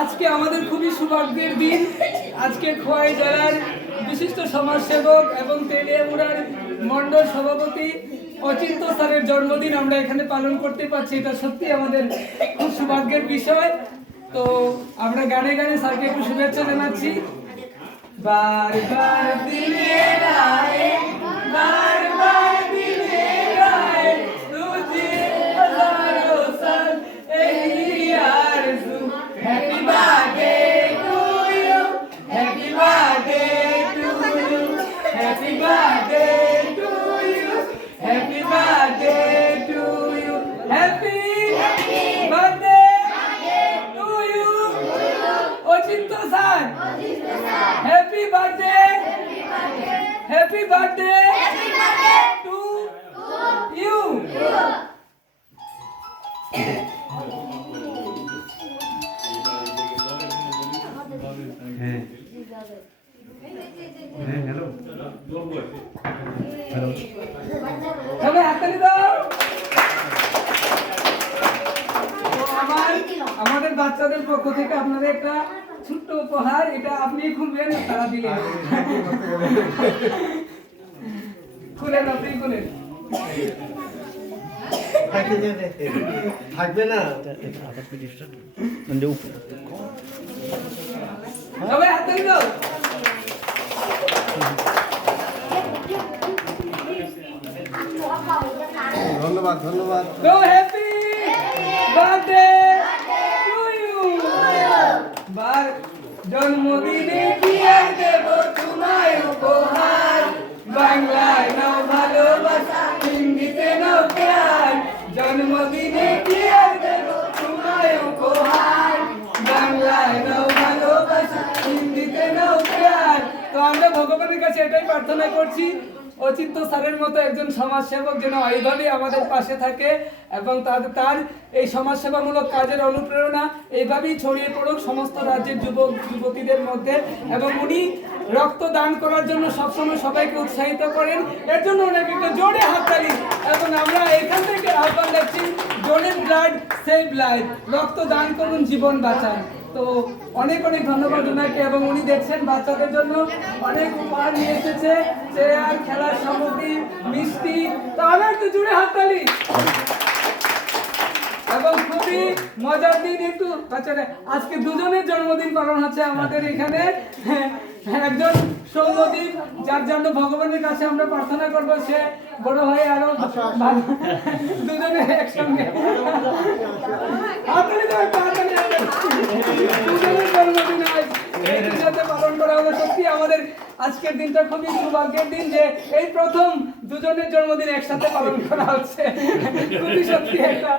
আজকে আমাদের খুবই সৌভাগ্যের দিন। আজকে খোয়াই জেলার বিশিষ্ট সমাজসেবক এবং তেলিয়ামুড়ার মণ্ডল সভাপতি অচিন্ত স্যারের জন্মদিন আমরা এখানে পালন করতে পারছি। এটা সত্যি আমাদের খুব সৌভাগ্যের বিষয়। তো আমরা গানে গানে স্যারকে একটু শুভেচ্ছা জানাচ্ছি। বারবার দিনের আয়ে, বারবার দিনের আয়ে, তুঝে হাজারোं साल यही आरज़ू। Happy birthday to you, happy birthday to you, happy birthday to you, happy birthday to you, happy birthday to you, Achinta sir, happy birthday, happy birthday to you. Hello সবাই হাততালি দাও। আমাদের বাচ্চাদের পক্ষ থেকে আপনাদের একটা ছোট্ট উপহার, এটা আপনি খুলবেন, তারা দিলেন। খুলেন, আপনি খুলেন। থাকবে না সবাই হাততালি দাও। ধন্যবাদ ধন্যবাদ। So happy birthday to you. বার জন্মদিনে কি আর দেব তোমায় উপহার, বাংলায় নাও ভালোবাসা, হিন্দিতে নাও প্যার। জন্মদিনে কি আর দেব তোমায় উপহার, বাংলায় নাও ভালোবাসা, হিন্দিতে নাও প্যার। তো আমরা ভগবানের কাছে এটাই প্রার্থনা করছি, অচিন্ত স্যারের মতো একজন সমাজসেবক যেন এইভাবেই আমাদের পাশে থাকে এবং তার এই সমাজসেবামূলক কাজের অনুপ্রেরণা এইভাবেই ছড়িয়ে পড়ুক সমস্ত রাজ্যের যুবক যুবতীদের মধ্যে। এবং উনি রক্ত দান করার জন্য সবসময় সবাইকে উৎসাহিত করেন, এর জন্য ওনাকে একটা জোরে হাততালি। এবং আমরা এখান থেকে আহ্বান রাখছি, ডোনেট ব্লাড সেভ লাইফ, রক্ত দান করুন জীবন বাঁচান। তো অনেক অনেক ধন্যবাদ ওনাকে। এবং উনি দেখছেন বাচ্চাদের জন্য অনেক উপহার নিয়ে এসেছে, চেয়ার, খেলার সামগ্রী, মিষ্টি। তো আমার তো জুড়ে হাততালি। এবং খুবই মজার দিন একটু বাচ্চারা, আজকে দুজনের জন্মদিন পালন হচ্ছে আমাদের এখানে। একজন সৌম্যদীপ, যার জন্য ভগবানের কাছে আমরা প্রার্থনা করবো সে বড় হয়ে আরো ভালো, দুজনে একসঙ্গে দুজনের জন্মদিন আজ একই সাথে পালন করা হলো। সত্যি আমাদের আজকের দিনটা খুবই সৌভাগ্যের দিন যে এই প্রথম দুজনের জন্মদিন একসাথে পালন করা হচ্ছে। খুবই সত্যি একটা